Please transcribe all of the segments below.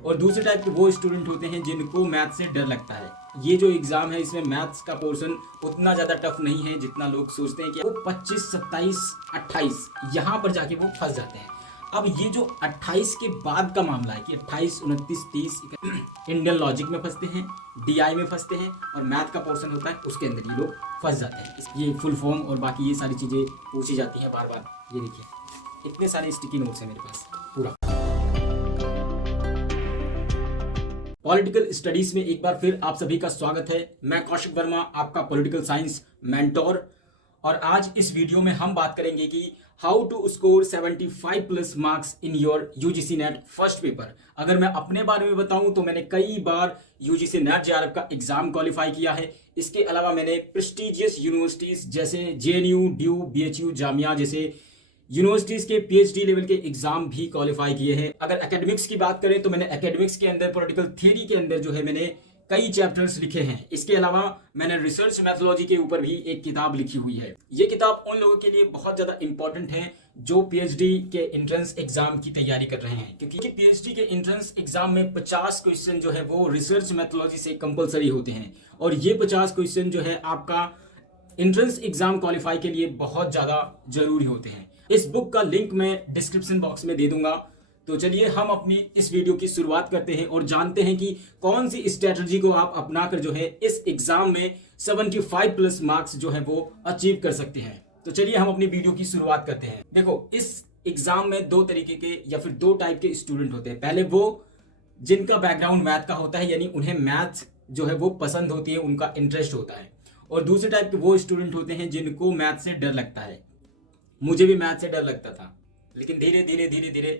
और दूसरे टाइप के वो स्टूडेंट होते हैं जिनको मैथ से डर लगता है। ये जो एग्जाम है इसमें मैथ्स का पोर्शन उतना ज़्यादा टफ नहीं है जितना लोग सोचते हैं कि वो 25, 27, 28 यहाँ पर जाके वो फंस जाते हैं। अब ये जो 28 के बाद का मामला है कि 28, 29, 30 इंडियन लॉजिक में फंसते हैं, डीआई में फंसते हैं और मैथ का पोर्शन होता है उसके अंदर ये लोग फंस जाते हैं। ये फुल फॉर्म और बाकी ये सारी चीज़ें पूछी जाती हैं बार बार। ये देखिए इतने सारे स्टिकी नोट्स हैं मेरे पास पूरा। पॉलिटिकल स्टडीज में एक बार फिर आप सभी का स्वागत है। मैं कौशिक वर्मा, आपका पॉलिटिकल साइंस मेंटोर, और आज इस वीडियो में हम बात करेंगे कि how to score 75 plus marks in your UGC NET first paper. अगर मैं अपने बारे में बताऊं तो मैंने कई बार यूजीसी नेट जेआरएफ का एग्जाम क्वालिफाई किया है। इसके अलावा मैंने प्रेस्टिजियस यूनिवर्सिटीज जैसे जेएनयू, ड्यू, बीएचयू, जामिया जैसे यूनिवर्सिटीज के पीएचडी लेवल के एग्जाम भी क्वालिफाई किए हैं। अगर एकेडमिक्स की बात करें तो मैंने एकेडमिक्स के अंदर पॉलिटिकल थ्योरी के अंदर जो है मैंने कई चैप्टर्स लिखे हैं। इसके अलावा मैंने रिसर्च मेथोडोलॉजी के ऊपर भी एक किताब लिखी हुई है। ये किताब उन लोगों के लिए बहुत ज्यादा इंपॉर्टेंट है जो पीएचडी के एंट्रेंस एग्जाम की तैयारी कर रहे हैं, क्योंकि पीएचडी के एंट्रेंस एग्जाम में 50 क्वेश्चन जो है वो रिसर्च मेथोडोलॉजी से कंपलसरी होते हैं, और ये 50 क्वेश्चन जो है आपका एंट्रेंस एग्जाम क्वालिफाई के लिए बहुत ज्यादा जरूरी होते हैं। इस बुक का लिंक मैं डिस्क्रिप्शन बॉक्स में दे दूंगा। तो चलिए हम अपनी इस वीडियो की शुरुआत करते हैं और जानते हैं कि कौन सी स्ट्रेटजी को आप अपनाकर जो है इस एग्जाम में 75 प्लस मार्क्स जो है वो अचीव कर सकते हैं। तो चलिए हम अपनी वीडियो की शुरुआत करते हैं। देखो, इस एग्जाम में दो तरीके के या फिर दो टाइप के स्टूडेंट होते हैं। पहले वो जिनका बैकग्राउंड मैथ का होता है, यानी उन्हें मैथ जो है वो पसंद होती है, उनका इंटरेस्ट होता है। और दूसरे टाइप के वो स्टूडेंट होते हैं जिनको मैथ से डर लगता है। मुझे भी मैथ से डर लगता था, लेकिन धीरे धीरे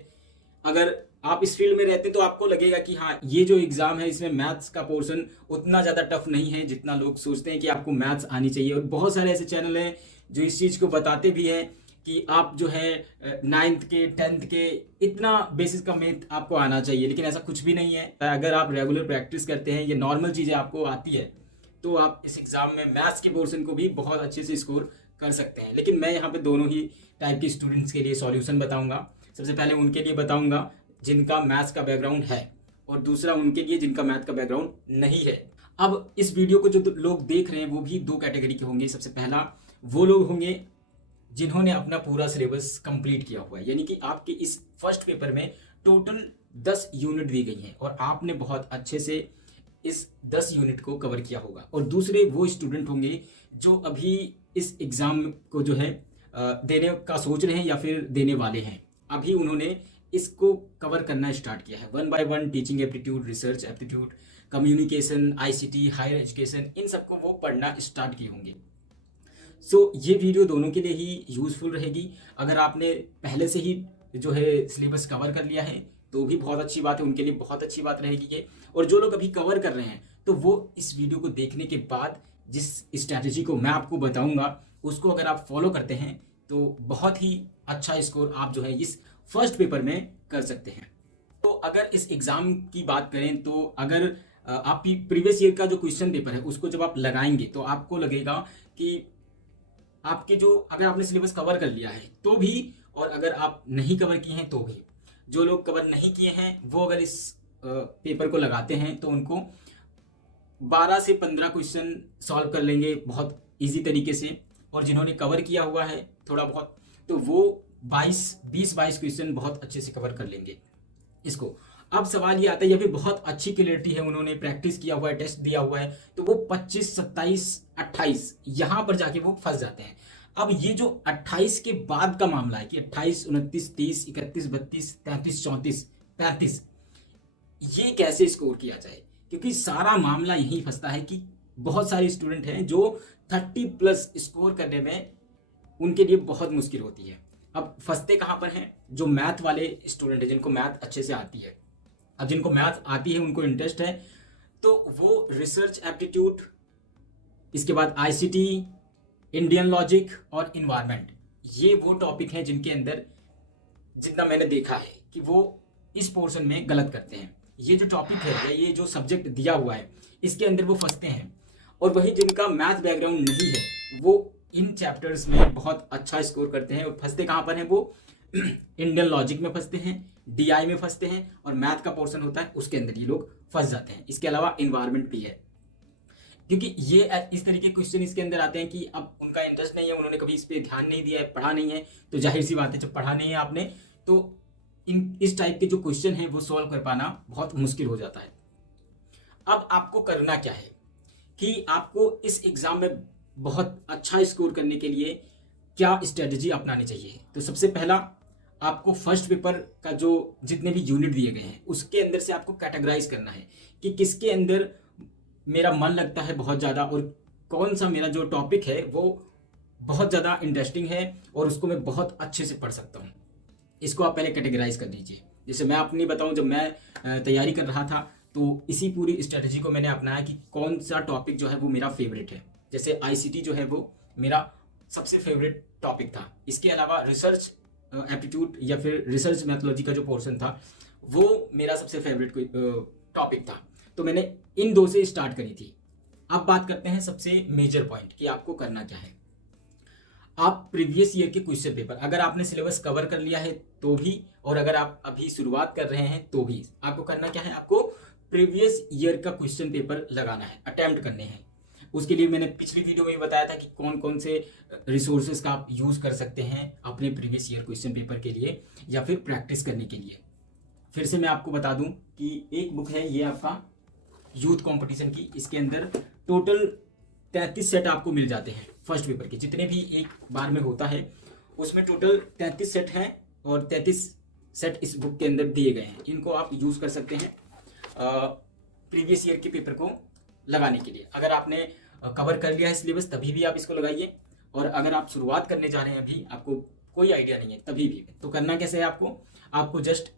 अगर आप इस फील्ड में रहते तो आपको लगेगा कि हाँ, ये जो एग्जाम है इसमें मैथ्स का पोर्शन उतना ज़्यादा टफ नहीं है जितना लोग सोचते हैं कि आपको मैथ्स आनी चाहिए। और बहुत सारे ऐसे चैनल हैं जो इस चीज़ को बताते भी हैं कि आप जो है 9th के 10th के इतना बेसिस का मैथ आपको आना चाहिए, लेकिन ऐसा कुछ भी नहीं है। अगर आप रेगुलर प्रैक्टिस करते हैं, ये नॉर्मल चीज़ें आपको आती है, तो आप इस एग्जाम में मैथ्स के पोर्शन को भी बहुत अच्छे से स्कोर कर सकते हैं। लेकिन मैं यहाँ पे दोनों ही टाइप के स्टूडेंट्स के लिए सॉल्यूशन बताऊंगा। सबसे पहले उनके लिए बताऊंगा जिनका मैथ्स का बैकग्राउंड है, और दूसरा उनके लिए जिनका मैथ का बैकग्राउंड नहीं है। अब इस वीडियो को जो लोग देख रहे हैं वो भी दो कैटेगरी के होंगे। सबसे पहला वो लोग होंगे जिन्होंने अपना पूरा सिलेबस कंप्लीट किया हुआ है, यानी कि आपके इस फर्स्ट पेपर में टोटल 10 यूनिट दी गई हैं और आपने बहुत अच्छे से इस 10 यूनिट को कवर किया होगा। और दूसरे वो स्टूडेंट होंगे जो अभी इस एग्जाम को जो है देने का सोच रहे हैं या फिर देने वाले हैं। अभी उन्होंने इसको कवर करना स्टार्ट किया है 1 by 1। Teaching aptitude, research aptitude, communication, ICT, higher education, इन सबको वो पढ़ना स्टार्ट किए होंगे। सो ये वीडियो दोनों के लिए ही यूजफुल रहेगी। अगर आपने पहले से ही जो है सिलेबस कवर कर लिया है तो भी बहुत अच्छी बात है, उनके लिए बहुत अच्छी बात रहेगी ये। और जो लोग अभी कवर कर रहे हैं तो वो इस वीडियो को देखने के बाद जिस स्ट्रैटेजी को मैं आपको बताऊंगा उसको अगर आप फॉलो करते हैं तो बहुत ही अच्छा स्कोर आप जो है इस फर्स्ट पेपर में कर सकते हैं। तो अगर इस एग्जाम की बात करें तो अगर आपकी प्रीवियस ईयर का जो क्वेश्चन पेपर है उसको जब आप लगाएंगे तो आपको लगेगा कि आपके जो, अगर आपने सिलेबस कवर कर लिया है तो भी, और अगर आप नहीं कवर किए हैं तो भी, जो लोग कवर नहीं किए हैं वो अगर इस पेपर को लगाते हैं तो उनको 12 से 15 क्वेश्चन सॉल्व कर लेंगे बहुत इजी तरीके से। और जिन्होंने कवर किया हुआ है थोड़ा बहुत तो वो 20-22 क्वेश्चन बहुत अच्छे से कवर कर लेंगे इसको। अब सवाल ये आता है, ये भी बहुत अच्छी क्लियरिटी है, उन्होंने प्रैक्टिस किया हुआ है, टेस्ट दिया हुआ है, तो वो 25, 27, 28 यहाँ पर जाके वो फंस जाते हैं। अब ये जो 28 के बाद का मामला है कि 28, 29, 30, 31, 32, 33, 34, 35, ये कैसे स्कोर किया जाए, क्योंकि सारा मामला यही फंसता है कि बहुत सारे स्टूडेंट हैं जो 30 प्लस स्कोर करने में उनके लिए बहुत मुश्किल होती है। अब फंसते कहाँ पर हैं? जो मैथ वाले स्टूडेंट हैं जिनको मैथ अच्छे से आती है। अब जिनको मैथ आती है, उनको इंटरेस्ट है, तो वो रिसर्च एप्टीट्यूड, इसके बाद आईसीटी, इंडियन लॉजिक और इन्वायरमेंट, ये वो टॉपिक हैं जिनके अंदर, जितना मैंने देखा है कि वो इस पोर्शन में गलत करते हैं। ये जो टॉपिक है या ये जो सब्जेक्ट दिया हुआ है इसके अंदर वो फंसते हैं। और वही जिनका मैथ बैकग्राउंड नहीं है वो इन चैप्टर्स में बहुत अच्छा स्कोर करते हैं। और फंसते कहाँ पर हैं? वो इंडियन लॉजिक में फंसते हैं, DI में फंसते हैं और मैथ का पोर्शन होता है उसके अंदर ये लोग फंस जाते हैं। इसके अलावा इन्वायरमेंट भी है, क्योंकि ये इस तरीके के क्वेश्चन इसके अंदर आते हैं कि अब उनका इंटरेस्ट नहीं है, उन्होंने कभी इस पे ध्यान नहीं दिया है, पढ़ा नहीं है, तो जाहिर सी बात है जब पढ़ा नहीं है आपने तो इस टाइप के जो क्वेश्चन है वो सॉल्व कर पाना बहुत मुश्किल हो जाता है। अब आपको करना क्या है कि आपको इस एग्जाम में बहुत अच्छा स्कोर करने के लिए क्या स्ट्रेटजी अपनानी चाहिए। तो सबसे पहला, आपको फर्स्ट पेपर का जो जितने भी यूनिट दिए गए हैं उसके अंदर से आपको कैटेगराइज करना है कि किसके अंदर मेरा मन लगता है बहुत ज़्यादा और कौन सा मेरा जो टॉपिक है वो बहुत ज़्यादा इंटरेस्टिंग है और उसको मैं बहुत अच्छे से पढ़ सकता हूँ। इसको आप पहले कैटेगराइज कर लीजिए। जैसे मैं अपनी बताऊँ, जब मैं तैयारी कर रहा था तो इसी पूरी स्ट्रेटजी को मैंने अपनाया कि कौन सा टॉपिक जो है वो मेरा फेवरेट है। जैसे ICT जो है वो मेरा सबसे फेवरेट टॉपिक था। इसके अलावा रिसर्च एप्टीट्यूड या फिर रिसर्च मैथोलॉजी का जो पोर्शन था वो मेरा सबसे फेवरेट टॉपिक था। तो मैंने इन दो से स्टार्ट करी थी। अब बात करते हैं सबसे मेजर पॉइंट कि आपको करना क्या है। आप प्रीवियस ईयर के क्वेश्चन पेपर, अगर आपने सिलेबस कवर कर लिया है तो भी, और अगर आप अभी शुरुआत कर रहे हैं तो भी, आपको करना क्या है, आपको प्रीवियस ईयर का क्वेश्चन पेपर लगाना है, अटेम्प्ट करने हैं। उसके लिए मैंने पिछली वीडियो में बताया था कि कौन कौन से रिसोर्सेज का आप यूज़ कर सकते हैं अपने प्रीवियस ईयर क्वेश्चन पेपर के लिए या फिर प्रैक्टिस करने के लिए। फिर से मैं आपको बता दूं कि एक बुक है ये आपका यूथ कंपटीशन की, इसके अंदर टोटल 33 सेट आपको मिल जाते हैं फर्स्ट पेपर के, जितने भी एक बार में होता है उसमें टोटल 33 सेट हैं और 33 सेट इस बुक के अंदर दिए गए हैं। इनको आप यूज़ कर सकते हैं प्रीवियस ईयर के पेपर को लगाने के लिए। अगर आपने कवर कर लिया है सिलेबस तभी भी आप इसको लगाइए, और अगर आप शुरुआत करने जा रहे हैं अभी आपको कोई आइडिया नहीं है तभी भी। तो करना कैसे है, आपको जस्ट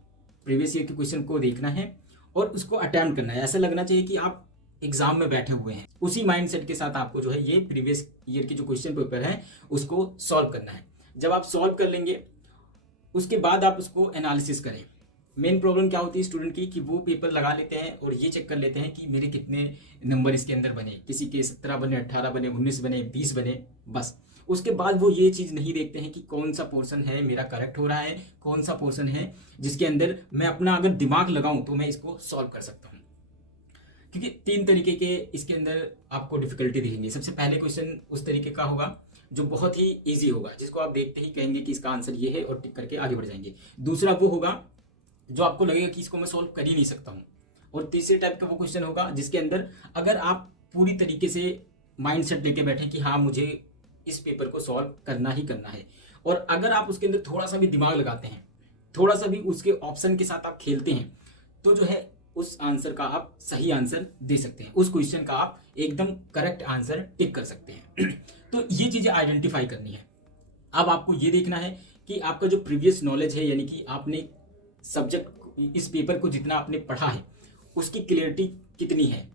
प्रीवियस ईयर के क्वेश्चन को देखना है और उसको अटेम्प्ट करना है। ऐसा लगना चाहिए कि आप एग्जाम में बैठे हुए हैं। उसी माइंडसेट के साथ आपको जो है ये प्रीवियस ईयर के जो क्वेश्चन पेपर है उसको सॉल्व करना है। जब आप सॉल्व कर लेंगे उसके बाद आप उसको एनालिसिस करें। मेन प्रॉब्लम क्या होती है स्टूडेंट की कि वो पेपर लगा लेते हैं और ये चेक कर लेते हैं कि मेरे कितने नंबर इसके अंदर बने, किसी के 17 बने, 18 बने, 19 बने, 20 बने, बस। उसके बाद वो ये चीज़ नहीं देखते हैं कि कौन सा पोर्शन है मेरा करेक्ट हो रहा है, कौन सा पोर्शन है जिसके अंदर मैं अपना अगर दिमाग लगाऊं तो मैं इसको सॉल्व कर सकता हूं। क्योंकि 3 तरीके के इसके अंदर आपको डिफिकल्टी दिखेंगी। सबसे पहले क्वेश्चन उस तरीके का होगा जो बहुत ही ईजी होगा, जिसको आप देखते ही कहेंगे कि इसका आंसर ये है और टिक करके आगे बढ़ जाएंगे। दूसरा वो होगा जो आपको लगेगा कि इसको मैं सॉल्व कर ही नहीं सकता हूँ। और तीसरे टाइप का वो क्वेश्चन होगा जिसके अंदर अगर आप पूरी तरीके से माइंडसेट लेके बैठे कि हाँ मुझे इस पेपर को सॉल्व करना ही करना है, और अगर आप उसके अंदर थोड़ा सा भी दिमाग लगाते हैं, थोड़ा सा भी उसके ऑप्शन के साथ आप खेलते हैं, तो जो है उस आंसर का आप सही आंसर दे सकते हैं, उस क्वेश्चन का आप एकदम करेक्ट आंसर टिक कर सकते हैं। तो ये चीज़ें आइडेंटिफाई करनी है। अब आपको ये देखना है कि आपका जो प्रीवियस नॉलेज है, यानी कि आपने सब्जेक्ट इस पेपर को जितना आपने पढ़ा है उसकी क्लियरिटी कितनी है।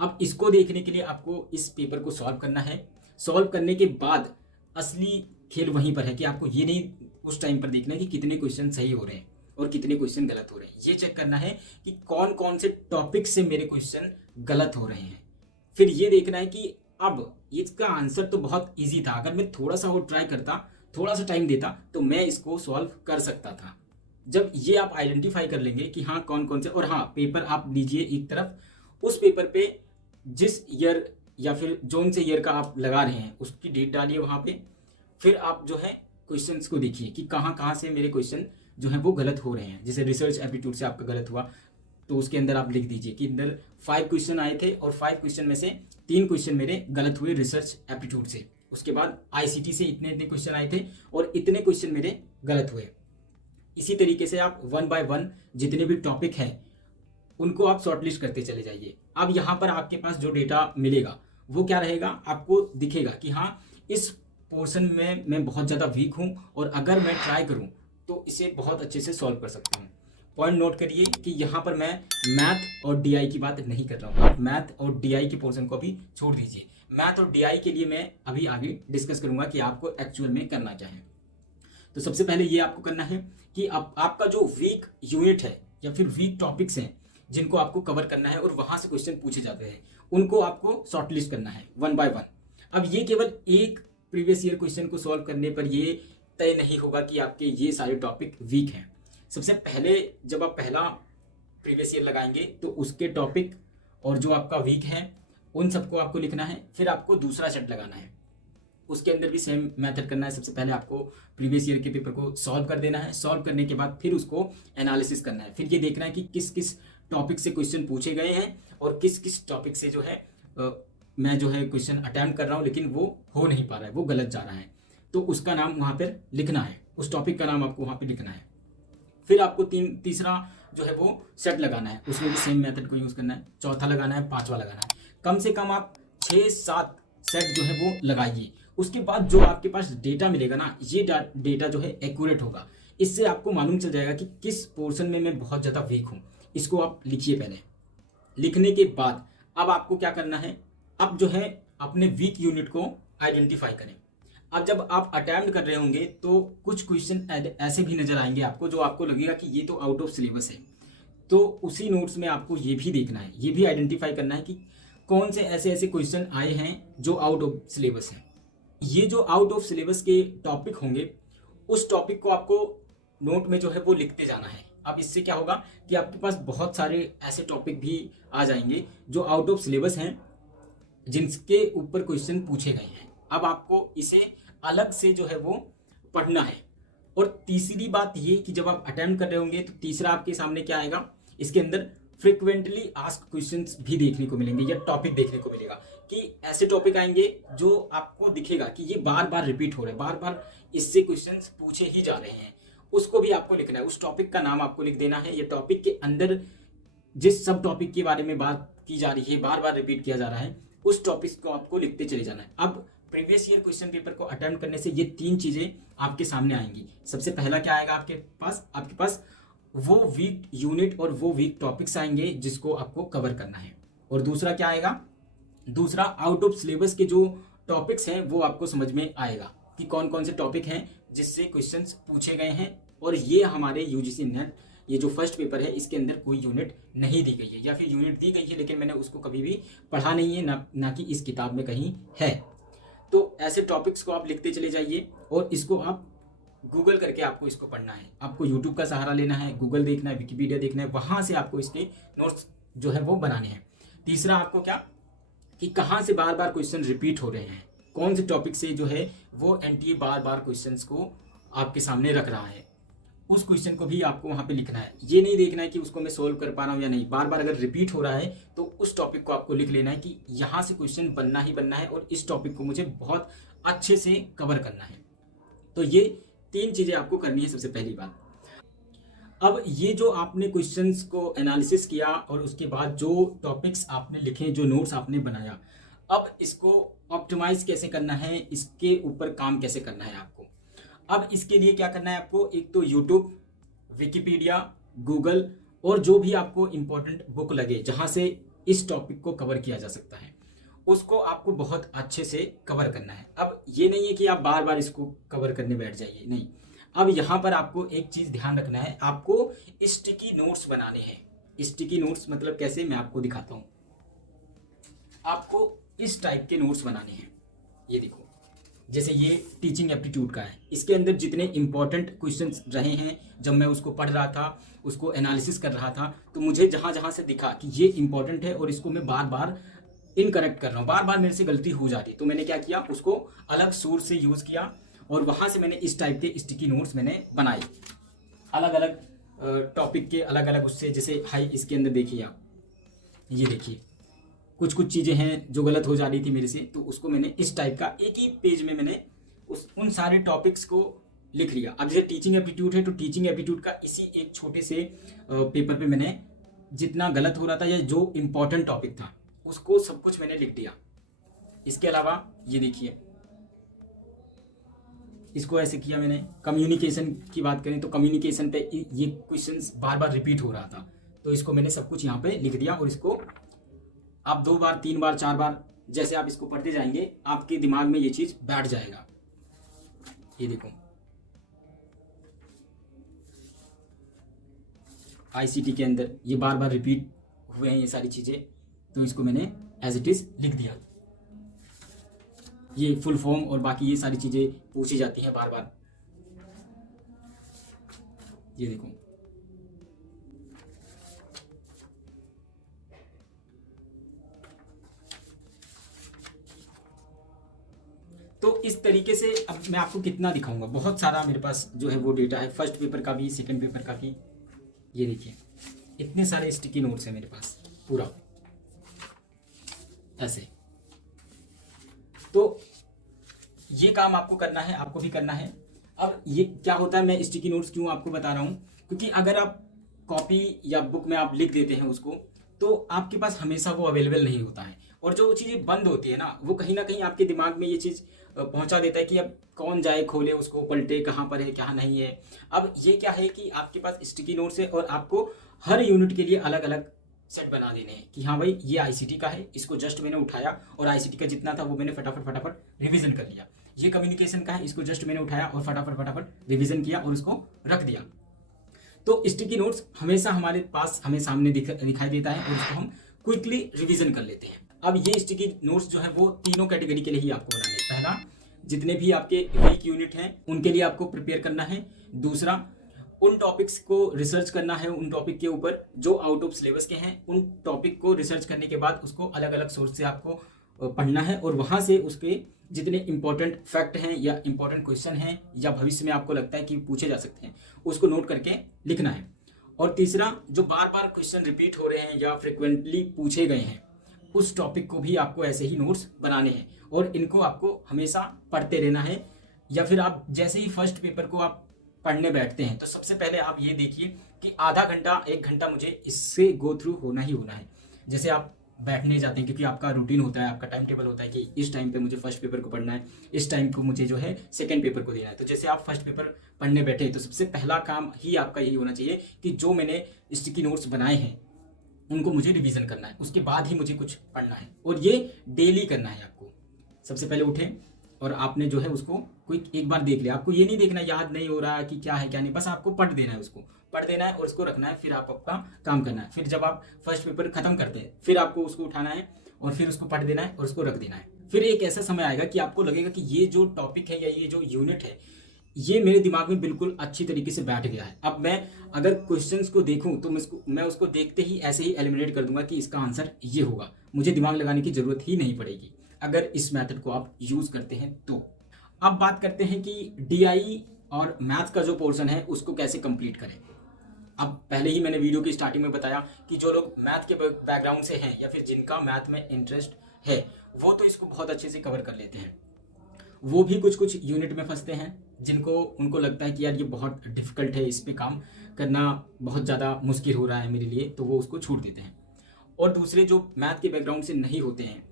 अब इसको देखने के लिए आपको इस पेपर को सॉल्व करना है। सॉल्व करने के बाद असली खेल वहीं पर है कि आपको ये नहीं उस टाइम पर देखना है कि कितने क्वेश्चन सही हो रहे हैं और कितने क्वेश्चन गलत हो रहे हैं। ये चेक करना है कि कौन कौन से टॉपिक से मेरे क्वेश्चन गलत हो रहे हैं। फिर ये देखना है कि अब इसका आंसर तो बहुत ईजी था, अगर मैं थोड़ा सा और ट्राई करता, थोड़ा सा टाइम देता तो मैं इसको सॉल्व कर सकता था। जब ये आप आइडेंटिफाई कर लेंगे कि हाँ कौन कौन से, और हाँ पेपर आप लीजिए एक तरफ, उस पेपर पे जिस ईयर या फिर जोन से ईयर का आप लगा रहे हैं उसकी डेट डालिए वहाँ पे। फिर आप जो है क्वेश्चंस को देखिए कि कहाँ कहाँ से मेरे क्वेश्चन जो है वो गलत हो रहे हैं। जैसे रिसर्च एप्टीट्यूड से आपका गलत हुआ तो उसके अंदर आप लिख दीजिए कि अंदर 5 क्वेश्चन आए थे और 5 क्वेश्चन में से 3 क्वेश्चन मेरे गलत हुए रिसर्च एप्टीट्यूड से। उसके बाद ICT से इतने इतने क्वेश्चन आए थे और इतने क्वेश्चन मेरे गलत हुए। इसी तरीके से आप 1 बाय 1 जितने भी टॉपिक हैं उनको आप शॉर्टलिस्ट करते चले जाइए। अब यहाँ पर आपके पास जो डेटा मिलेगा वो क्या रहेगा, आपको दिखेगा कि हाँ इस पोर्शन में मैं बहुत ज़्यादा वीक हूँ और अगर मैं ट्राई करूँ तो इसे बहुत अच्छे से सॉल्व कर सकता हूँ। पॉइंट नोट करिए कि यहाँ पर मैं मैथ और DI की बात नहीं कर रहा हूँ। आप मैथ और DI के पोर्शन को भी छोड़ दीजिए। मैथ और DI के लिए मैं अभी आगे डिस्कस करूँगा कि आपको एक्चुअल में करना क्या है। तो सबसे पहले ये आपको करना है कि आपका जो वीक यूनिट है या फिर वीक टॉपिक्स हैं जिनको आपको कवर करना है और वहाँ से क्वेश्चन पूछे जाते हैं उनको आपको शॉर्टलिस्ट करना है 1 बाय 1। अब ये केवल एक प्रीवियस ईयर क्वेश्चन को सॉल्व करने पर ये तय नहीं होगा कि आपके ये सारे टॉपिक वीक हैं। सबसे पहले जब आप पहला प्रीवियस ईयर लगाएंगे तो उसके टॉपिक और जो आपका वीक है उन सबको आपको लिखना है। फिर आपको दूसरा सेट लगाना है, उसके अंदर भी सेम मेथड करना है। सबसे पहले आपको प्रीवियस ईयर के पेपर को सॉल्व कर देना है। सॉल्व करने के बाद फिर उसको एनालिसिस करना है। फिर ये देखना है कि किस किस टॉपिक से क्वेश्चन पूछे गए हैं और किस किस टॉपिक से जो है मैं जो है क्वेश्चन अटेम्प्ट कर रहा हूँ लेकिन वो हो नहीं पा रहा है, वो गलत जा रहा है, तो उसका नाम वहाँ पर लिखना है, उस टॉपिक का नाम आपको वहाँ पर लिखना है। फिर आपको तीसरा जो है वो सेट लगाना है, उसमें भी सेम मेथड को यूज़ करना है। चौथा लगाना है, पांचवा लगाना है। कम से कम आप 6-7 सेट जो है वो लगाइए। उसके बाद जो आपके पास डेटा मिलेगा ना, ये डेटा जो है एक्यूरेट होगा। इससे आपको मालूम चल जाएगा कि किस पोर्शन में मैं बहुत ज़्यादा वीक हूँ। इसको आप लिखिए। पहले लिखने के बाद अब आपको क्या करना है, अब जो है अपने वीक यूनिट को आइडेंटिफाई करें। अब जब आप अटेम्प्ट कर रहे होंगे तो कुछ क्वेश्चन ऐसे भी नजर आएंगे आपको जो आपको लगेगा कि ये तो आउट ऑफ सिलेबस है, तो उसी नोट्स में आपको ये भी देखना है, ये भी आइडेंटिफाई करना है कि कौन से ऐसे ऐसे क्वेश्चन आए हैं जो आउट ऑफ सिलेबस हैं। ये जो आउट ऑफ सिलेबस के टॉपिक होंगे उस टॉपिक को आपको नोट में जो है वो लिखते जाना है। अब इससे क्या होगा कि आपके पास बहुत सारे ऐसे टॉपिक भी आ जाएंगे जो आउट ऑफ सिलेबस हैं, जिनके ऊपर क्वेश्चन पूछे गए हैं। अब आपको इसे अलग से जो है वो पढ़ना है। और तीसरी बात ये कि जब आप अटेम्प्ट कर रहे होंगे तो तीसरा आपके सामने क्या आएगा, इसके अंदर फ्रिक्वेंटली आस्क्ड क्वेश्चंस भी देखने को मिलेंगे या टॉपिक देखने को मिलेगा कि ऐसे टॉपिक आएंगे जो आपको दिखेगा कि ये बार बार रिपीट हो रहे हैं, बार बार इससे क्वेश्चंस पूछे ही जा रहे हैं। उसको भी आपको लिखना है, उस टॉपिक का नाम आपको लिख देना है। ये टॉपिक के अंदर जिस सब टॉपिक के बारे में बात की जा रही है, बार बार रिपीट किया जा रहा है, उस टॉपिक को आपको लिखते चले जाना है। अब प्रीवियस ईयर क्वेश्चन पेपर को अटेम्प्ट करने से ये 3 चीजें आपके सामने आएंगी। सबसे पहला क्या आएगा आपके पास वो वीक यूनिट और वो वीक टॉपिक्स आएंगे जिसको आपको कवर करना है। और दूसरा क्या आएगा, दूसरा आउट ऑफ सिलेबस के जो टॉपिक्स हैं वो आपको समझ में आएगा कि कौन कौन से टॉपिक हैं जिससे क्वेश्चंस पूछे गए हैं। और ये हमारे यूजीसी नेट ये जो फर्स्ट पेपर है इसके अंदर कोई यूनिट नहीं दी गई है, या फिर यूनिट दी गई है लेकिन मैंने उसको कभी भी पढ़ा नहीं है, ना कि इस किताब में कहीं है। तो ऐसे टॉपिक्स को आप लिखते चले जाइए और इसको आप गूगल करके आपको इसको पढ़ना है। आपको यूट्यूब का सहारा लेना है, गूगल देखना है, विकिपीडिया देखना है, वहां से आपको इसके नोट्स जो है वो बनाने हैं। तीसरा आपको क्या कि कहाँ से बार बार क्वेश्चन रिपीट हो रहे हैं, कौन से टॉपिक से जो है वो एनटीए बार बार क्वेश्चंस को आपके सामने रख रहा है, उस क्वेश्चन को भी आपको वहां पे लिखना है। ये नहीं देखना है कि उसको मैं सोल्व कर पा रहा हूँ या नहीं, बार बार अगर रिपीट हो रहा है तो उस टॉपिक को आपको लिख लेना है कि यहाँ से क्वेश्चन बनना ही बनना है और इस टॉपिक को मुझे बहुत अच्छे से कवर करना है। तो ये 3 चीजें आपको करनी है सबसे पहली बात। अब ये जो आपने क्वेश्चंस को एनालिसिस किया और उसके बाद जो टॉपिक्स आपने लिखे, जो नोट्स आपने बनाया, अब इसको ऑप्टिमाइज कैसे करना है, इसके ऊपर काम कैसे करना है आपको। अब इसके लिए क्या करना है आपको, एक तो यूट्यूब, विकिपीडिया, गूगल और जो भी आपको इंपॉर्टेंट बुक लगे जहां से इस टॉपिक को कवर किया जा सकता है उसको आपको बहुत अच्छे से कवर करना है। अब ये नहीं है कि आप बार बार इसको कवर करने बैठ जाइए, नहीं। अब यहाँ पर आपको एक चीज ध्यान रखना है, आपको स्टिकी नोट्स बनाने हैं। स्टिकी नोट्स मतलब कैसे, मैं आपको दिखाता हूँ। आपको इस टाइप के नोट्स बनाने हैं। ये देखो, जैसे ये टीचिंग एप्टीट्यूड का है, इसके अंदर जितने इंपॉर्टेंट क्वेश्चंस रहे हैं, जब मैं उसको पढ़ रहा था, उसको एनालिसिस कर रहा था, तो मुझे जहां जहां से दिखा कि ये इंपॉर्टेंट है और इसको मैं बार बार इनकरेक्ट कर रहा हूँ, बार बार मेरे से गलती हो जाती, तो मैंने क्या किया, उसको अलग सोर्स से यूज किया और वहां से मैंने इस टाइप के स्टिकी नोट्स मैंने बनाए, अलग अलग टॉपिक के अलग अलग उससे। जैसे हाई इसके अंदर देखिए आप, ये देखिए कुछ चीज़ें हैं जो गलत हो जा रही थी मेरे से, तो उसको मैंने इस टाइप का एक ही पेज में मैंने उन सारे टॉपिक्स को लिख लिया। अब जैसे टीचिंग एप्टीट्यूड है तो टीचिंग एप्टीट्यूड का इसी एक छोटे से पेपर पे मैंने जितना गलत हो रहा था या जो इम्पोर्टेंट टॉपिक था उसको सब कुछ मैंने लिख दिया। इसके अलावा ये देखिए, इसको ऐसे किया मैंने। कम्युनिकेशन की बात करें तो कम्युनिकेशन पे ये क्वेश्चंस बार बार रिपीट हो रहा था, तो इसको मैंने सब कुछ यहाँ पे लिख दिया। और इसको आप 2 बार 3 बार 4 बार जैसे आप इसको पढ़ते जाएंगे आपके दिमाग में ये चीज बैठ जाएगा। ये देखो, आईसीटी के अंदर ये बार बार रिपीट हुए हैं ये सारी चीजें, तो इसको मैंने एज इट इज लिख दिया। ये फुल फॉर्म और बाकी ये सारी चीजें पूछी जाती हैं बार बार। ये देखो, तो इस तरीके से अब मैं आपको कितना दिखाऊंगा, बहुत सारा मेरे पास जो है वो डेटा है, फर्स्ट पेपर का भी, सेकंड पेपर का भी। ये देखिए इतने सारे स्टिकी नोट्स हैं मेरे पास पूरा ऐसे। तो ये काम आपको करना है, आपको भी करना है। अब ये क्या होता है, मैं स्टिकी नोट्स क्यों आपको बता रहा हूँ, क्योंकि अगर आप कॉपी या बुक में आप लिख देते हैं उसको, तो आपके पास हमेशा वो अवेलेबल नहीं होता है, और जो चीज़ें बंद होती है ना, वो कहीं ना कहीं आपके दिमाग में ये चीज़ पहुंचा देता है कि अब कौन जाए खोले उसको, पलटे कहाँ पर है क्या नहीं है। अब ये क्या है कि आपके पास स्टिकी नोट्स है और आपको हर यूनिट के लिए अलग अलग सेट बना देने हैं कि हाँ भाई ये आईसीटी का है, इसको जस्ट मैंने उठाया और आईसीटी का जितना था वो मैंने फटाफट रिवीजन कर लिया। ये कम्युनिकेशन का है, इसको जस्ट मैंने उठाया और फटाफट रिवीजन किया और उसको रख दिया। तो स्टिकी नोट्स हमेशा हमारे पास हमें सामने दिखाई देता है और उसको हम क्विकली रिवीजन कर लेते हैं। अब ये स्टिकी नोट्स जो है वो तीनों कैटेगरी के लिए ही आपको बनाने हैं। पहला, जितने भी आपके वीक यूनिट हैं उनके लिए आपको प्रिपेयर करना है। दूसरा, उन टॉपिक्स को रिसर्च करना है, उन टॉपिक के ऊपर जो आउट ऑफ सिलेबस के हैं, उन टॉपिक को रिसर्च करने के बाद उसको अलग अलग सोर्स से आपको पढ़ना है और वहाँ से उसके जितने इंपॉर्टेंट फैक्ट हैं या इंपॉर्टेंट क्वेश्चन हैं या भविष्य में आपको लगता है कि पूछे जा सकते हैं, उसको नोट करके लिखना है। और तीसरा, जो बार बार क्वेश्चन रिपीट हो रहे हैं या फ्रिक्वेंटली पूछे गए हैं, उस टॉपिक को भी आपको ऐसे ही नोट्स बनाने हैं और इनको आपको हमेशा पढ़ते रहना है। या फिर आप जैसे ही फर्स्ट पेपर को आप पढ़ने बैठते हैं तो सबसे पहले आप ये देखिए कि आधा घंटा 1 घंटा मुझे इससे गो थ्रू होना ही होना है। जैसे आप बैठने जाते हैं, क्योंकि आपका रूटीन होता है, आपका टाइम टेबल होता है कि इस टाइम पे मुझे फर्स्ट पेपर को पढ़ना है, इस टाइम को मुझे जो है सेकंड पेपर को देना है। तो जैसे आप फर्स्ट पेपर पढ़ने बैठे तो सबसे पहला काम ही आपका यही होना चाहिए कि जो मैंने स्टिकी नोट्स बनाए हैं उनको मुझे रिवीजन करना है, उसके बाद ही मुझे कुछ पढ़ना है। और ये डेली करना है आपको। सबसे पहले उठे और आपने जो है उसको कोई एक बार देख लिया, आपको ये नहीं देखना याद नहीं हो रहा कि क्या है क्या नहीं, बस आपको पढ़ देना है, उसको पढ़ देना है और उसको रखना है। फिर आप अपना काम करना है। फिर जब आप फर्स्ट पेपर खत्म करते हैं फिर आपको उसको उठाना है और फिर उसको पढ़ देना है और उसको रख देना है। फिर एक ऐसा समय आएगा कि आपको लगेगा कि ये जो टॉपिक है या ये जो यूनिट है ये मेरे दिमाग में बिल्कुल अच्छी तरीके से बैठ गया है। अब मैं अगर क्वेश्चंस को देखूं तो मैं उसको देखते ही ऐसे ही एलिमिनेट कर दूंगा कि इसका आंसर ये होगा, मुझे दिमाग लगाने की जरूरत ही नहीं पड़ेगी अगर इस मेथड को आप यूज करते हैं तो। अब बात करते हैं कि डीआई और मैथ का जो पोर्शन है उसको कैसे कंप्लीट करें। अब पहले ही मैंने वीडियो की स्टार्टिंग में बताया कि जो लोग मैथ के बैकग्राउंड से हैं या फिर जिनका मैथ में इंटरेस्ट है वो तो इसको बहुत अच्छे से कवर कर लेते हैं। वो भी कुछ कुछ यूनिट में फंसते हैं जिनको उनको लगता है कि यार ये बहुत डिफिकल्ट है, इस पे काम करना बहुत ज़्यादा मुश्किल हो रहा है मेरे लिए, तो वो उसको छूट देते हैं। और दूसरे जो मैथ के बैकग्राउंड से नहीं होते हैं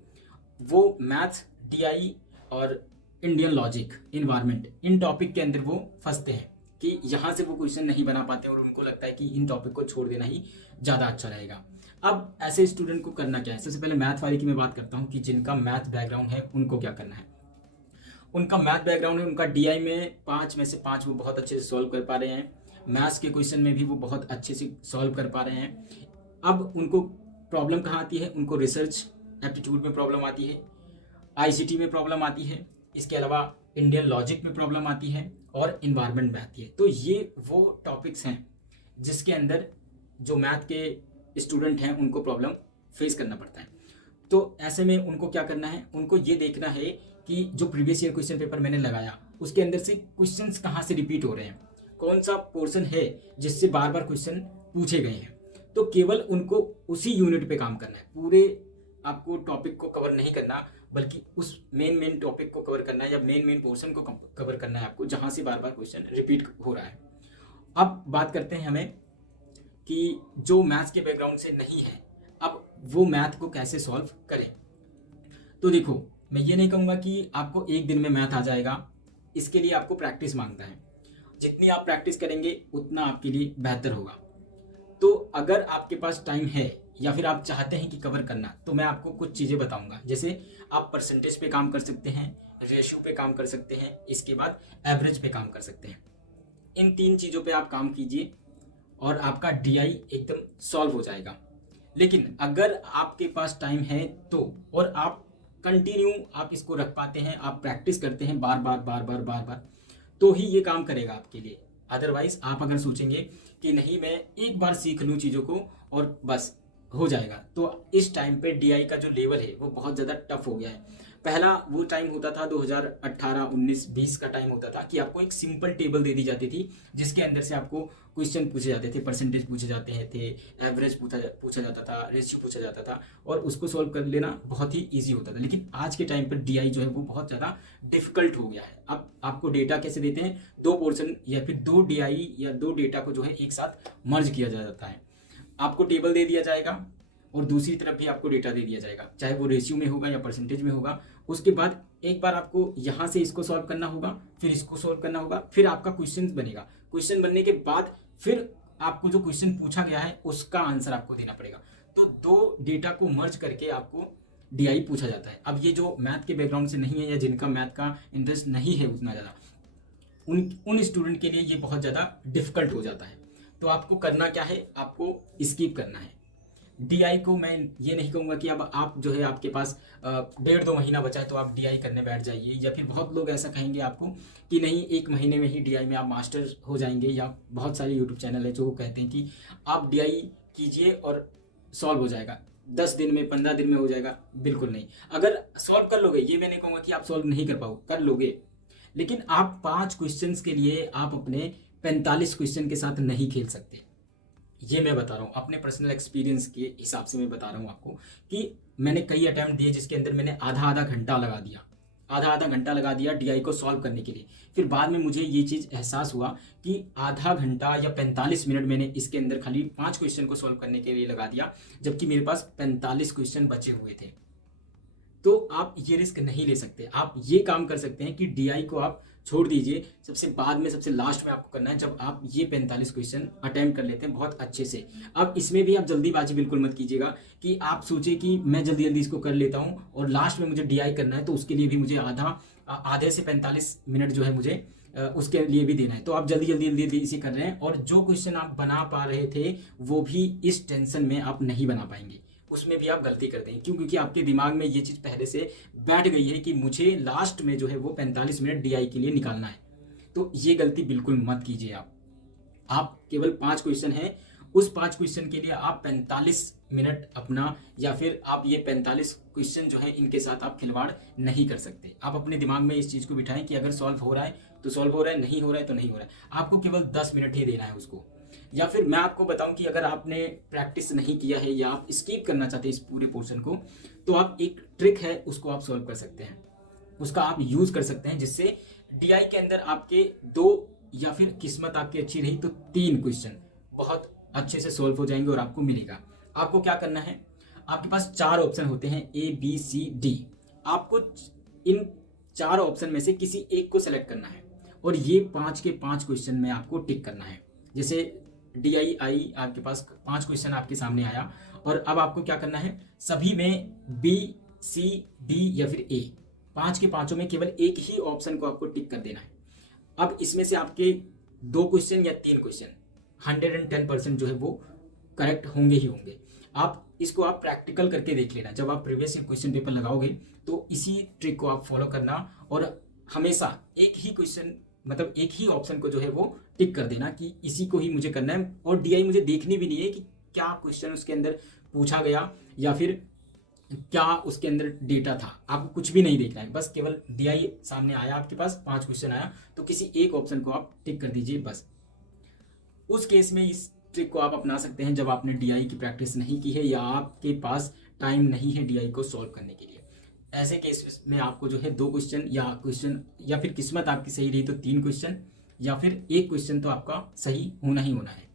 वो मैथ, डीआई और इंडियन लॉजिक, इन्वायरमेंट, इन टॉपिक के अंदर वो फंसते हैं कि यहाँ से वो क्वेश्चन नहीं बना पाते और उनको लगता है कि इन टॉपिक को छोड़ देना ही ज़्यादा अच्छा रहेगा। अब ऐसे स्टूडेंट को करना क्या है, सबसे पहले मैथ वाले की मैं बात करता हूँ कि जिनका मैथ बैकग्राउंड है उनको क्या करना है। उनका मैथ बैकग्राउंड है, उनका डीआई में 5 में से 5 वो बहुत अच्छे से सॉल्व कर पा रहे हैं, मैथ्स के क्वेश्चन में भी वो बहुत अच्छे से सॉल्व कर पा रहे हैं। अब उनको प्रॉब्लम कहाँ आती है, उनको रिसर्च एप्टीट्यूड में प्रॉब्लम आती है, आईसीटी में प्रॉब्लम आती है, इसके अलावा इंडियन लॉजिक में प्रॉब्लम आती है और इन्वायरमेंट में आती है। तो ये वो टॉपिक्स हैं जिसके अंदर जो मैथ के स्टूडेंट हैं उनको प्रॉब्लम फेस करना पड़ता है। तो ऐसे में उनको क्या करना है, उनको ये देखना है कि जो प्रीवियस ईयर क्वेश्चन पेपर मैंने लगाया उसके अंदर से क्वेश्चंस कहाँ से रिपीट हो रहे हैं, कौन सा पोर्शन है जिससे बार बार क्वेश्चन पूछे गए हैं। तो केवल उनको उसी यूनिट पे काम करना है, पूरे आपको टॉपिक को कवर नहीं करना बल्कि उस मेन टॉपिक को कवर करना है या मेन पोर्शन को कवर करना है आपको जहाँ से बार बार क्वेश्चन रिपीट हो रहा है। अब बात करते हैं हमें कि जो मैथ्स के बैकग्राउंड से नहीं है अब वो मैथ को कैसे सॉल्व करें। तो देखो, मैं ये नहीं कहूँगा कि आपको एक दिन में मैथ आ जाएगा, इसके लिए आपको प्रैक्टिस मांगता है। जितनी आप प्रैक्टिस करेंगे उतना आपके लिए बेहतर होगा। तो अगर आपके पास टाइम है या फिर आप चाहते हैं कि कवर करना, तो मैं आपको कुछ चीज़ें बताऊंगा। जैसे आप परसेंटेज पे काम कर सकते हैं, रेशियो पे काम कर सकते हैं, इसके बाद एवरेज पे काम कर सकते हैं। इन 3 चीज़ों पे आप काम कीजिए और आपका डीआई एकदम सॉल्व हो जाएगा। लेकिन अगर आपके पास टाइम है तो, और आप कंटिन्यू आप इसको रख पाते हैं, आप प्रैक्टिस करते हैं बार बार, तो ही ये काम करेगा आपके लिए। अदरवाइज आप अगर सोचेंगे कि नहीं मैं एक बार सीख लूँ चीज़ों को और बस हो जाएगा, तो इस टाइम पे डीआई का जो लेवल है वो बहुत ज़्यादा टफ हो गया है। पहला वो टाइम होता था 2018, 19, 20 का टाइम होता था कि आपको एक सिंपल टेबल दे दी जाती थी जिसके अंदर से आपको क्वेश्चन पूछे जाते थे, परसेंटेज पूछे जाते थे, एवरेज पूछा जाता था, रेशियो पूछा जाता था और उसको सॉल्व कर लेना बहुत ही ईजी होता था। लेकिन आज के टाइम पर डीआई जो है वो बहुत ज़्यादा डिफिकल्ट हो गया है। अब आपको डेटा कैसे देते हैं, दो पोर्शन या फिर दो डीआई या दो डेटा को जो है एक साथ मर्ज किया जाता है। आपको टेबल दे दिया जाएगा और दूसरी तरफ भी आपको डेटा दे दिया जाएगा, चाहे वो रेशियो में होगा या परसेंटेज में होगा। उसके बाद एक बार आपको यहाँ से इसको सॉल्व करना होगा, फिर इसको सॉल्व करना होगा, फिर आपका क्वेश्चन बनेगा। क्वेश्चन बनने के बाद फिर आपको जो क्वेश्चन पूछा गया है उसका आंसर आपको देना पड़ेगा। तो दो डेटा को मर्ज करके आपको डीआई पूछा जाता है। अब ये जो मैथ के बैकग्राउंड से नहीं है या जिनका मैथ का इंटरेस्ट नहीं है उतना ज़्यादा, उन स्टूडेंट के लिए ये बहुत ज़्यादा डिफिकल्ट हो जाता है। तो आपको करना क्या है, आपको स्किप करना है। डीआई को मैं ये नहीं कहूँगा कि अब आप जो है आपके पास 1.5-2 महीना बचा है तो आप डीआई करने बैठ जाइए, या फिर बहुत लोग ऐसा कहेंगे आपको कि नहीं 1 महीने में ही डीआई में आप मास्टर हो जाएंगे, या बहुत सारे यूट्यूब चैनल है जो कहते हैं कि आप डीआई कीजिए और सॉल्व हो जाएगा 10 दिन में, 15 दिन में हो जाएगा। बिल्कुल नहीं। अगर सॉल्व कर लोगे, ये मैं नहीं कहूँगा कि आप सॉल्व नहीं कर लोगे, लेकिन आप 5 क्वेश्चन के लिए आप अपने 45 क्वेश्चन के साथ नहीं खेल सकते। ये मैं बता रहा हूँ अपने पर्सनल एक्सपीरियंस के हिसाब से मैं बता रहा हूँ आपको कि मैंने कई अटैम्प्ट दिए जिसके अंदर मैंने आधा घंटा लगा दिया डीआई को सॉल्व करने के लिए। फिर बाद में मुझे ये चीज़ एहसास हुआ कि आधा घंटा या 45 मिनट मैंने इसके अंदर खाली 5 क्वेश्चन को सॉल्व करने के लिए लगा दिया, जबकि मेरे पास 45 क्वेश्चन बचे हुए थे। तो आप ये रिस्क नहीं ले सकते। आप ये काम कर सकते हैं कि डीआई को आप छोड़ दीजिए, सबसे बाद में, सबसे लास्ट में आपको करना है जब आप ये 45 क्वेश्चन अटेम्प्ट कर लेते हैं बहुत अच्छे से। अब इसमें भी आप जल्दीबाजी बिल्कुल मत कीजिएगा कि आप सोचे कि मैं जल्दी जल्दी इसको कर लेता हूँ और लास्ट में मुझे डीआई करना है तो उसके लिए भी मुझे आधे से 45 मिनट जो है मुझे उसके लिए भी देना है। तो आप जल्दी जल्दी इसे कर रहे हैं और जो क्वेश्चन आप बना पा रहे थे वो भी इस टेंशन में आप नहीं बना पाएंगे, उसमें भी आप गलती करते हैं। क्यों? क्योंकि आपके दिमाग में ये चीज़ पहले से बैठ गई है कि मुझे लास्ट में जो है वो 45 मिनट डीआई के लिए निकालना है। तो ये गलती बिल्कुल मत कीजिए। आप केवल 5 क्वेश्चन हैं, उस 5 क्वेश्चन के लिए आप 45 मिनट अपना, या फिर आप ये 45 क्वेश्चन जो है इनके साथ आप खिलवाड़ नहीं कर सकते। आप अपने दिमाग में इस चीज़ को बिठाएं कि अगर सॉल्व हो रहा है तो सॉल्व हो रहा है, नहीं हो रहा है तो नहीं हो रहा है। आपको केवल 10 मिनट ही देना है उसको। या फिर मैं आपको बताऊं कि अगर आपने प्रैक्टिस नहीं किया है या आप स्किप करना चाहते हैं इस पूरे पोर्शन को, तो आप एक ट्रिक है उसको आप सॉल्व कर सकते हैं, उसका आप यूज कर सकते हैं, जिससे डीआई के अंदर आपके 2 या फिर किस्मत आपकी अच्छी रही तो 3 क्वेश्चन बहुत अच्छे से सॉल्व हो जाएंगे और आपको मिलेगा। आपको क्या करना है, आपके पास 4 ऑप्शन होते हैं ABCD। आपको इन 4 ऑप्शन में से किसी एक को सेलेक्ट करना है और ये 5 के 5 क्वेश्चन में आपको टिक करना है। जैसे DII आपके पास 5 क्वेश्चन आपके सामने आया और अब आपको क्या करना है, सभी में B, C, D या फिर A, 5 के 5 में केवल एक ही ऑप्शन को आपको टिक कर देना है। अब इसमें से आपके 2 क्वेश्चन या 3 क्वेश्चन 110% जो है वो करेक्ट होंगे ही होंगे। आप इसको आप प्रैक्टिकल करके देख लेना, जब आप प्रीवियस क्वेश्चन पेपर लगाओगे तो इसी ट्रिक को आप फॉलो करना और हमेशा एक ही क्वेश्चन मतलब एक ही ऑप्शन को जो है वो टिक कर देना कि इसी को ही मुझे करना है। और डीआई मुझे देखनी भी नहीं है कि क्या क्वेश्चन उसके अंदर पूछा गया या फिर क्या उसके अंदर डेटा था, आपको कुछ भी नहीं देखना है। बस केवल डीआई सामने आया, आपके पास 5 क्वेश्चन आया तो किसी एक ऑप्शन को आप टिक कर दीजिए बस। उस केस में इस ट्रिक को आप अपना सकते हैं जब आपने डीआई की प्रैक्टिस नहीं की है या आपके पास टाइम नहीं है डीआई को सॉल्व करने के लिए। ऐसे केस में आपको जो है 2 क्वेश्चन या फिर किस्मत आपकी सही रही तो 3 क्वेश्चन या फिर 1 क्वेश्चन तो आपका सही होना ही होना है।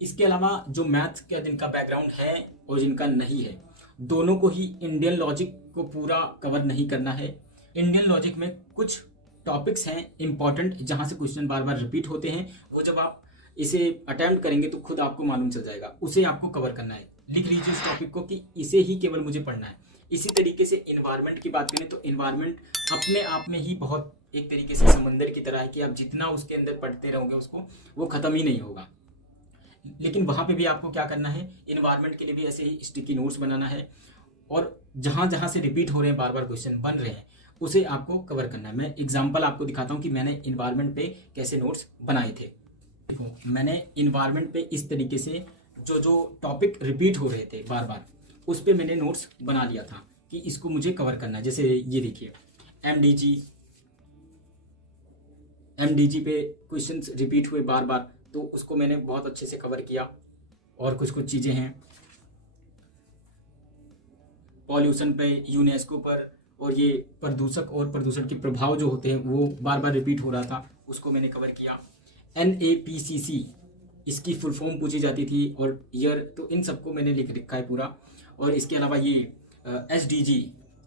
इसके अलावा जो मैथ्स का जिनका बैकग्राउंड है और जिनका नहीं है, दोनों को ही इंडियन लॉजिक को पूरा कवर नहीं करना है। इंडियन लॉजिक में कुछ टॉपिक्स हैं इंपॉर्टेंट जहां से क्वेश्चन बार बार रिपीट होते हैं, वो जब आप इसे अटेम्प्ट करेंगे तो खुद आपको मालूम चल जाएगा, उसे आपको कवर करना है। लिख लीजिए इस टॉपिक को कि इसे ही केवल मुझे पढ़ना है। इसी तरीके से इन्वायरमेंट की बात करें तो इन्वायरमेंट अपने आप में ही बहुत एक तरीके से समंदर की तरह है कि आप जितना उसके अंदर पढ़ते रहोगे उसको वो खत्म ही नहीं होगा। लेकिन वहाँ पे भी आपको क्या करना है, इन्वायरमेंट के लिए भी ऐसे ही स्टिकी नोट्स बनाना है और जहाँ जहाँ से रिपीट हो रहे हैं, बार बार क्वेश्चन बन रहे हैं, उसे आपको कवर करना है। मैं एग्जाम्पल आपको दिखाता हूँ कि मैंने इन्वायरमेंट पे कैसे नोट्स बनाए थे। देखो, मैंने इन्वायरमेंट पे इस तरीके से जो टॉपिक रिपीट हो रहे थे बार बार, उस पर मैंने नोट्स बना लिया था कि इसको मुझे कवर करना है। जैसे ये देखिए एमडीजी पे क्वेश्चंस रिपीट हुए बार बार, तो उसको मैंने बहुत अच्छे से कवर किया। और कुछ चीज़ें हैं पॉल्यूशन पे, यूनेस्को पर, और ये प्रदूषक और प्रदूषण के प्रभाव जो होते हैं वो बार बार रिपीट हो रहा था, उसको मैंने कवर किया। NAPCC इसकी फुल फॉर्म पूछी जाती थी और ईयर, तो इन सबको मैंने लिख रखा है पूरा। और इसके अलावा ये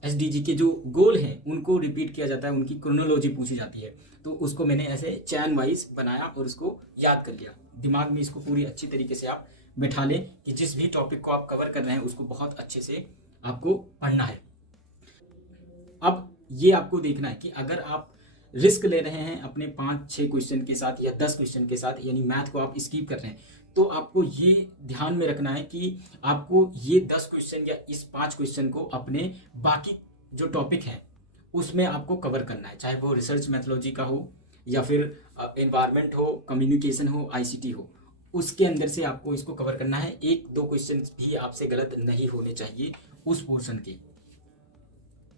SDG के जो गोल हैं उनको रिपीट किया जाता है, उनकी क्रोनोलॉजी पूछी जाती है, तो उसको मैंने ऐसे चैन वाइज बनाया और उसको याद कर लिया। दिमाग में इसको पूरी अच्छी तरीके से आप बैठा लें कि जिस भी टॉपिक को आप कवर कर रहे हैं उसको बहुत अच्छे से आपको पढ़ना है। अब ये आपको देखना है कि अगर आप रिस्क ले रहे हैं अपने 5-6 क्वेश्चन के साथ या 10 क्वेश्चन के साथ, यानी मैथ को आप स्किप कर रहे हैं, तो आपको ये ध्यान में रखना है कि आपको ये 10 क्वेश्चन या इस 5 क्वेश्चन को अपने बाकी जो टॉपिक हैं उसमें आपको कवर करना है, चाहे वो रिसर्च मैथोलॉजी का हो या फिर एनवायरनमेंट हो, कम्युनिकेशन हो, ICT हो, उसके अंदर से आपको इसको कवर करना है। 1-2 क्वेश्चन भी आपसे गलत नहीं होने चाहिए उस पोर्शन के।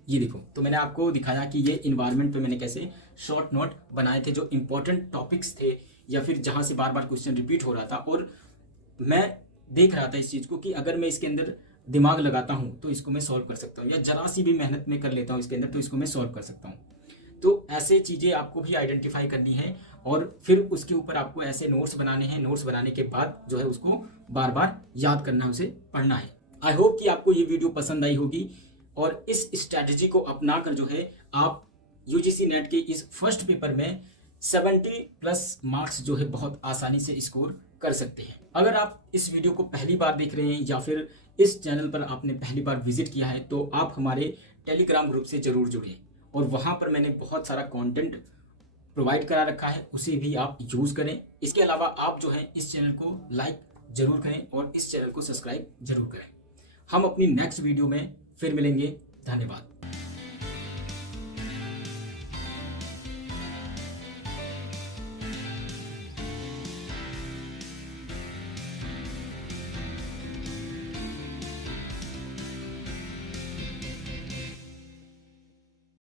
ये देखो, तो मैंने आपको दिखाया कि ये इन्वायरमेंट पे मैंने कैसे शॉर्ट नोट बनाए थे जो इंपॉर्टेंट टॉपिक्स थे या फिर जहाँ से बार बार क्वेश्चन रिपीट हो रहा था, और मैं देख रहा था इस चीज़ को कि अगर मैं इसके अंदर दिमाग लगाता हूँ तो इसको मैं सॉल्व कर सकता हूँ, या जरा सी भी मेहनत में कर लेता हूँ इसके अंदर तो इसको मैं सॉल्व कर सकता हूँ। तो ऐसे चीज़ें आपको भी आइडेंटिफाई करनी है और फिर उसके ऊपर आपको ऐसे नोट्स बनाने हैं। नोट्स बनाने के बाद जो है उसको बार बार याद करना है, उसे पढ़ना है। आई होप कि आपको ये वीडियो पसंद आई होगी और इस स्ट्रैटेजी को अपनाकर जो है आप UGC नेट के इस फर्स्ट पेपर में 70+ मार्क्स जो है बहुत आसानी से स्कोर कर सकते हैं। अगर आप इस वीडियो को पहली बार देख रहे हैं या फिर इस चैनल पर आपने पहली बार विजिट किया है तो आप हमारे टेलीग्राम ग्रुप से ज़रूर जुड़िए, और वहाँ पर मैंने बहुत सारा कंटेंट प्रोवाइड करा रखा है, उसे भी आप यूज़ करें। इसके अलावा आप जो है इस चैनल को लाइक ज़रूर करें और इस चैनल को सब्सक्राइब ज़रूर करें। हम अपनी नेक्स्ट वीडियो में फिर मिलेंगे। धन्यवाद।